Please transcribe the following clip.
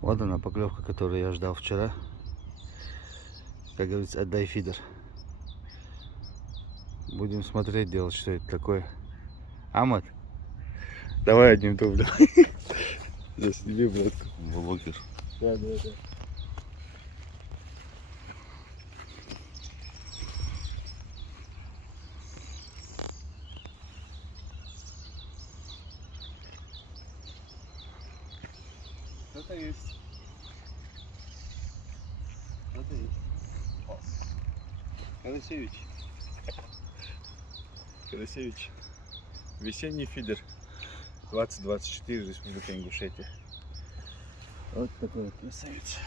Вот она, поклевка, которую я ждал вчера. Как говорится, отдай фидер. Будем смотреть, делать, что это такое. Амат, давай одним дублем. Засними, братку. Блогер. Да. Что-то есть. Что-то есть. Карасевич. Карасевич. Весенний фидер. 2024, Республика Ингушетия. Вот такой вот красавец.